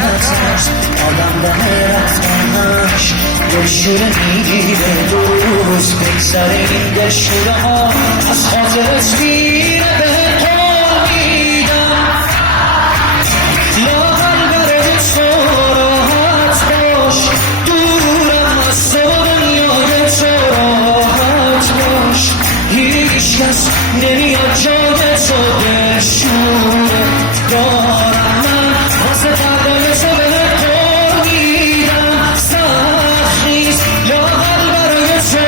نترس آدم دم رفتنش دلشوره میگیره دوست بگذر این دلشوره ها از خاطرت میره به تو میدم لاغل برای تو راحت باش دورم از تو دنیای تو راحت باش هیچ کس نمیاد جای تو دلشوره دارم من واسه تردای تو به تو میدم سخت نیست لاغل برای تو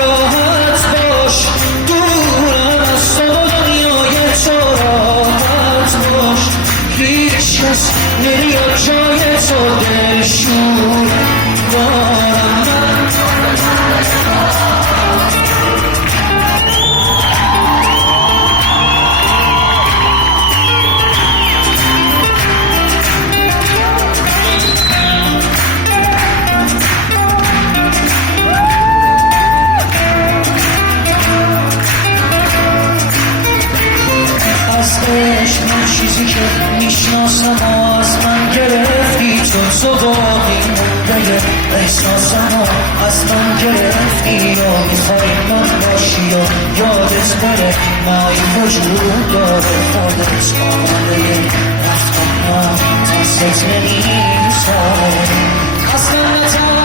راحت باش دورم از تو دنیای تو راحت باش هیچ کس نمیاد جای تو دلشوره دارم من من چیزی که میشناسم از من گرفتی چون تو باقی مونده احساسم از من گرفتی یا میخوای من باشی یا یادت بره من وجود داره خودت آمده رفتم من دستت نمیساره اصلا نتر